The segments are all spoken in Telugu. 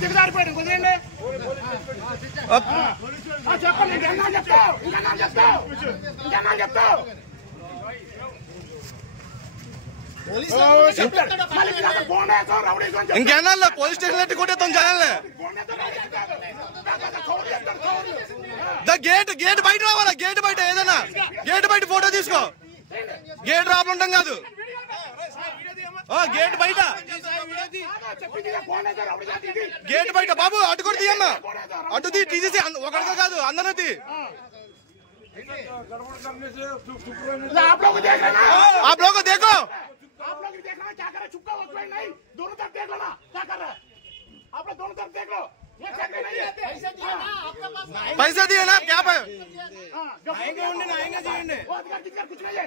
దిగజారిపోయాడు కుదిరండి చెప్పండి ఇంకేనా చెప్తావు ఇంకేనా పోలీస్ స్టేషన్ ఎట్టి కొట్టేస్తాం జనాల్ని గేట్ బయట రావాలా గేట్ బయట ఏదైనా గేట్ బయట ఫోటో తీసుకో గేట్ రాబడి ఉంటాం కాదు గేట్ బయట బాబు అటు కూడా తీయమ్మా అటు తీసేసి ఒకటిగా కాదు అందరూ आप लोग को देखो आप लोग देखना क्या कर रहे चुपका वक्त नहीं दोनों तरफ देख लो ना क्या कर रहे आप लोग दोनों तरफ देख लो ये नहीं है पैसा दिए ना क्या कुछ नहीं है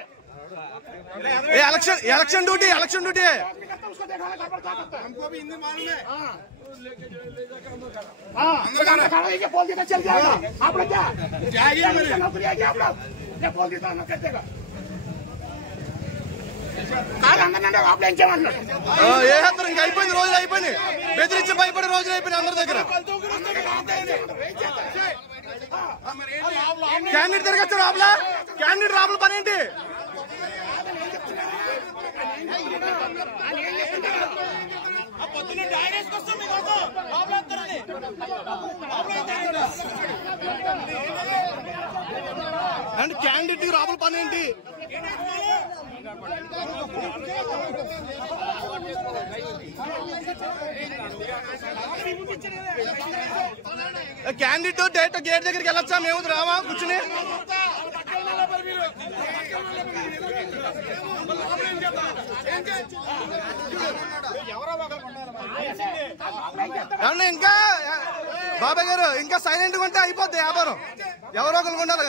इलेक्शन ड्यूटी है उसको देखना हमको भी हिंदी मालूम है बोल देगा चल जाएगा आप लोग क्या नौकरी आएगी आप लोग ये बोल देता ना कर देगा ఇంకా అయిపోయింది రోజులు అయిపోయినాయి బెదిరించి భయపడే రోజులు అయిపోయినాయి అందరి దగ్గర క్యాండిడేట్ తిరగచ్చు లోపల క్యాండిడేట్ లోపల పని ఏంటి అండ్ క్యాండిడేట్ లోపల పని ఏంటి క్యాండిడేట్ డైరెక్ట్ గేట్ దగ్గరికి వెళ్ళొచ్చా మేము రావా కూర్చుని ఇంకా బాబాయ్ గారు ఇంకా సైలెంట్ గా ఉంటే అయిపోద్ది వ్యాపారం ఎవరో ఒకరు ఉండాలి